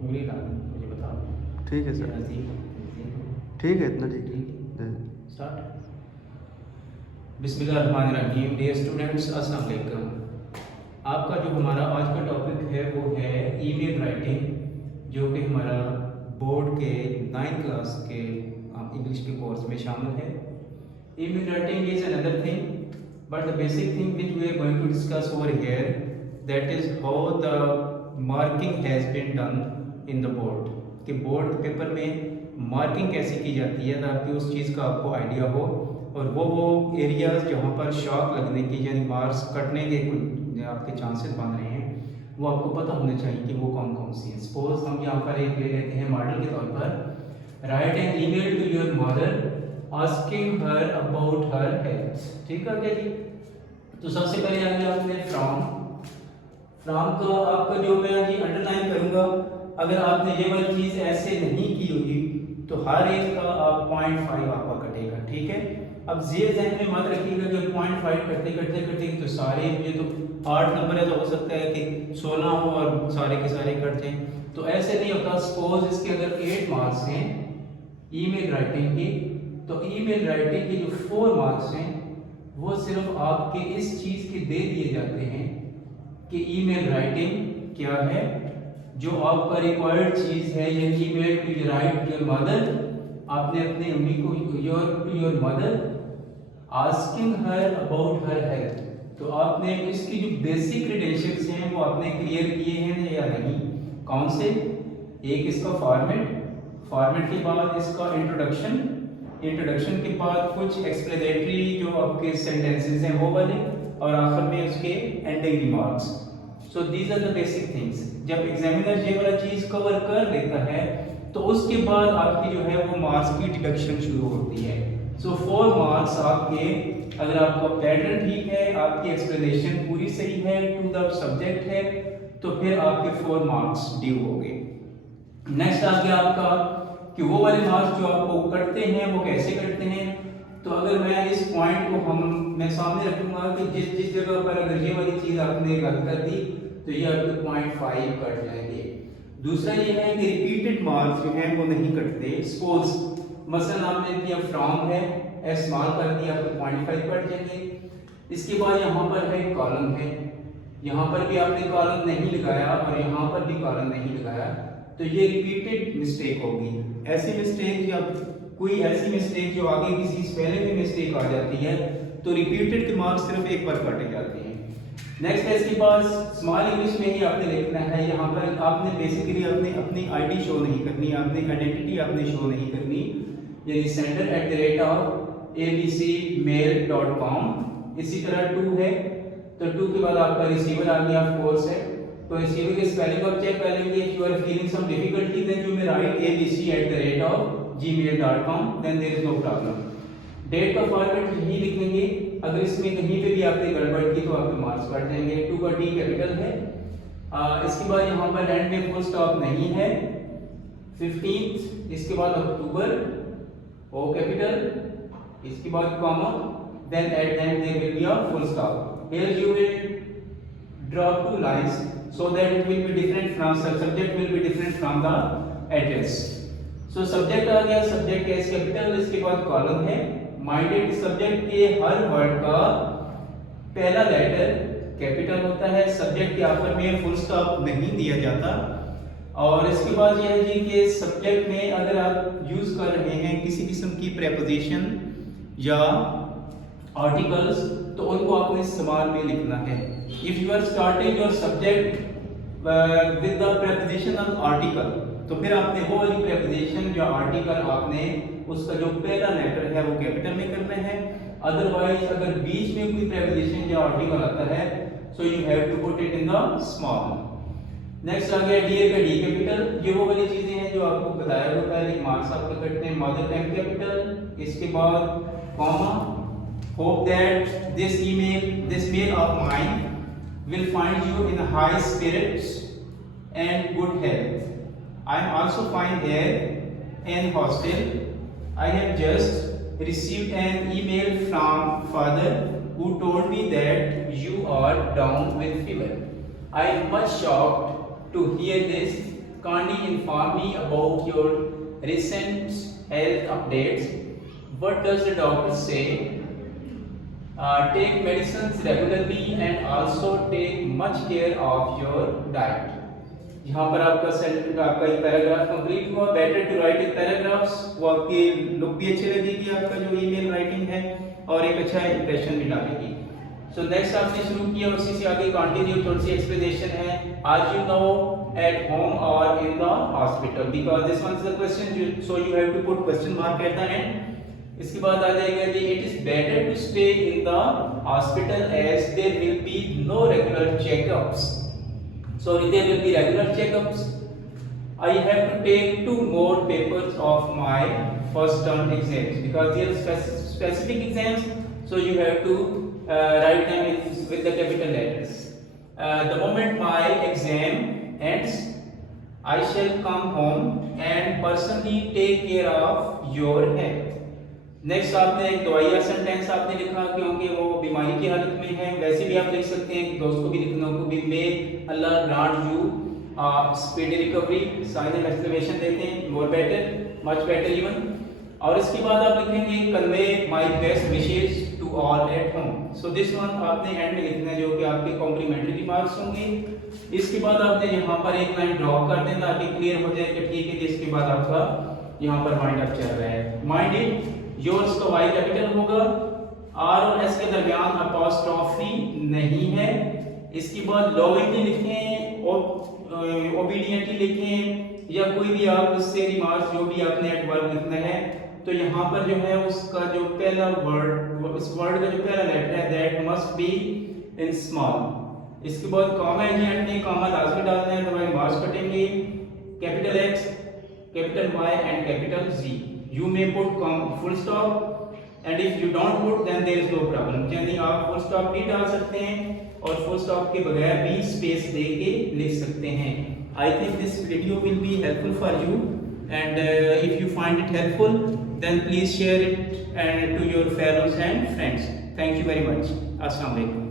उंगली डाल मुझे बता। ठीक है सर, ठीक है, इतना ठीक है। स्टार्ट। बिस्मिल्लाहिर्रहमानिर्रहीम। डियर स्टूडेंट्स, अस्सलाम वालेकुम। आपका जो हमारा आज का टॉपिक है वो है ईमेल राइटिंग, जो कि हमारा बोर्ड के 9th क्लास के इंग्लिश के कोर्स में शामिल है। Email writing is another thing, but the basic thing which we are going to discuss over here, that is how the marking has been done in the board, कि board paper में marking कैसे की जाती है ताकि उस चीज़ का आपको आइडिया हो, और वो एरियाज जहाँ पर शॉक लगने की यानी मार्क्स कटने के कुछ आपके चांसेस बन रहे हैं, वो आपको पता होना चाहिए कि वो कौन कौन सी है। सपोज हम यहाँ पर एक ले लेते हैं मॉडल के तौर पर, write an email to your mother asking her about her health. ठीक है क्या जी? तो सबसे पहले आ गया आपने फ्रॉम तो आपका जो मैं जी अंडरलाइन करूंगा, अगर आपने ये वाली चीज ऐसे नहीं की होगी तो हर एक का आप 0.5 आपका कटेगा। ठीक है, अब ये ज़हन में मत रखिएगा कि 0.5 करते करते करते तो सारे, ये तो 8 नंबर है तो हो सकता है कि 16 हो और सारे के सारे कट जाएं, तो ऐसे नहीं होता। सपोज इसके अगर 8 मार्क्स हैं ईमेल राइटिंग की, तो ईमेल राइटिंग के जो 4 मार्क्स हैं वो सिर्फ आपके इस चीज़ के दे दिए जाते हैं कि ईमेल राइटिंग क्या है, जो आपका रिक्वायर्ड चीज़ है। ये email to write your mother, आपने अपने अम्मी को to your mother asking her about her health, तो आपने इसकी जो बेसिक क्रेडेंशियल्स हैं वो आपने क्लियर किए हैं या नहीं। कौन से? एक इसका फॉर्मेट के बाद इसका इंट्रोडक्शन के बाद कुछ एक्सप्लेनेटरी जो आपके सेंटेंसेस हैं वो वाले, और आखिर में उसके ending remarks. So these are the basic things. जब एग्जामिनर ये वाला चीज कवर कर लेता है तो उसके बाद आपकी जो है वो मार्क्स की डिडक्शन शुरू होती है। सो 4 मार्क्स आपके, अगर आपका पैटर्न ठीक है, आपकी एक्सप्लेनेशन पूरी सही है, टू द सब्जेक्ट है, तो फिर आपके 4 मार्क्स ड्यू हो गए। नेक्स्ट आ गया आपका कि वो वाले मार्क्स जो आपको कटते हैं वो कैसे कटते हैं। तो अगर मैं इस पॉइंट को मैं सामने रखूंगा कि जिस जगह पर अगर ये वाली चीज आपने गलत कर दी तो ये आपके 0.5 कट जाएंगे। दूसरा ये है कि रिपीटेड मार्क्स जो हैं वो नहीं कटते। सपोज मसलन आपने दिया फ्रॉम है, स्मॉल कर दिया तो 0.5 कट जाएंगे। इसके बाद यहाँ पर है कॉलम है, यहाँ पर भी आपने कॉलम नहीं लगाया और यहाँ पर भी कॉलम नहीं लगाया, तो ये रिपीटेड मिस्टेक होगी। ऐसी मिस्टेक या कोई ऐसी मिस्टेक जो आगे किसी पहले भी मिस्टेक आ जाती है तो रिपीटेड के मार्क्स सिर्फ एक बार काटे जाते हैं। नेक्स्ट है इसके पास स्मॉल इंग्लिश में ही आपने लिखना है। यहाँ पर आपने बेसिकली अपनी आईडी शो नहीं करनी, आपने आइडेंटिटी आपने शो नहीं करनी, यानी sender@abcmail.com। इसी तरह 2 है तो 2 के बाद आपका रिसीवर आ गया, ऑफ कोर्स है, तो रिसीवर के स्पेलिंग आप चेक कर लेंगे। If you are feeling some difficulty then you may write abc@gmail.com, then there is no problem. Date का फॉर्मेट यही लिखेंगे, अगर इसमें कहीं पे भी आपने गड़बड़ की तो आपके मार्क्स कट जाएंगे। 2 का डी कैपिटल है। इसके बाद यहाँ पर एंड में फुल स्टॉप नहीं है। 15th, इसके बाद अक्टूबर, ओ कैपिटल, इसके बाद comma, then at the end there will be a full stop. Here you will drop 2 lines so that it will be different from subject will be different from the address. So subject आ गया, subject S capital, इसके बाद column है minded. Subject के हर word का पहला letter capital होता है, subject के आखिर में फुल स्टॉप नहीं दिया जाता। और इसके बाद यह है जी कि सब्जेक्ट में अगर आप यूज कर रहे हैं किसी किस्म की प्रेपोजिशन या आर्टिकल्स तो उनको आपने इस्तेमाल में लिखना है। If you are starting your subject with the preposition of article, तो फिर आपने वो वाली प्रेपोजिशन जो आर्टिकल आपने उसका जो पहला लेटर है वो कैपिटल में करना है। अदरवाइज अगर बीच में कोई प्रेपोजिशन या आर्टिकल आता है so you have to put it in the small. Next आ गया डी का डी कैपिटल। ये वो वाली चीजें हैं जो आपको बताया होता है, मार्क्स आपके कटते हैं। मदर टंग कैपिटल, इसके बाद comma, hope that this mail of mine will find you in high spirits and good health. I am also fine here in hostel. I have just received an email from father who told me that you are down with fever. I am much shocked to hear this. kindly inform me about your recent health updates. What does the doctor say? Take medicines regularly and also take much care of your diet. यहाँ पर आपका एक paragraph complete हुआ. Better to write in paragraphs. वो आपके look भी अच्छे लगेगी, आपका जो ईमेल राइटिंग है, और एक अच्छा इंप्रेशन भी डालेगी. सो नेक्स्ट आपने शुरू किया, उसी से आगे कंटिन्यू. थोड़ी सी एक्सप्लेनेशन है. आज you know at home or in the hospital, because this one is a question, so you have to put question mark at the end. इसके बाद आ जाएगा जी, it is better to stay in the hospital as there will be no regular checkups. Sorry, there will be regular checkups. I have to take 2 more papers of my first term exams because there are specific exams, so you have to write them with the capital letters. The moment my exam ends, I shall come home and personally take care of your health. Next आपने एक दवाइया sentence आपने लिखा क्योंकि वो बीमारी की हालत में है. वैसे भी आप लिख सकते हैं, दोस्त को भी लिखना हो भी मे अल्लाह grant you speedy recovery. Sign and exclamation देते हैं, more better, much better even. और इसके बाद आप लिखेंगे convey my best wishes to all at home. So this one आपने एंड में लिखना है जो कि आपके कॉम्प्लीमेंट्री रिमार्क्स होंगे. इसके बाद आपने यहाँ पर एक लाइन ड्रॉ कर देना ताकि क्लियर हो जाए कि ठीक है. जिसके बाद आपका यहाँ पर माइंड अप चल रहा है. माइंड इट योर्स का वाई कैपिटल होगा, आर और एस के दरमियान अपॉस्ट्रोफी नहीं है. इसके बाद लॉयल्टी लिखें, ओबीडियंटली लिखें, या कोई भी आप उससे रिमार्क्स जो भी आपने एडवर्ब लिखना है. तो यहाँ पर जो है उसका जो पहला वर्ड, उस वर्ड का जो पहला लेटर है that must be in small. इसके बाद कॉमा है, एंड कॉमा लाजमी डालना है, तो रिमार्क्स कटेंगे. Capital X, capital Y and capital G. You may put full stop, and if you don't put, then there is no problem. यानी आप full stop भी डाल सकते हैं और full stop के बगैर भी स्पेस दे के लिख सकते हैं. I think this video will be helpful for you, and if you find it helpful, then please share it to your fellows and friends. Thank you very much. Assalamu alaikum.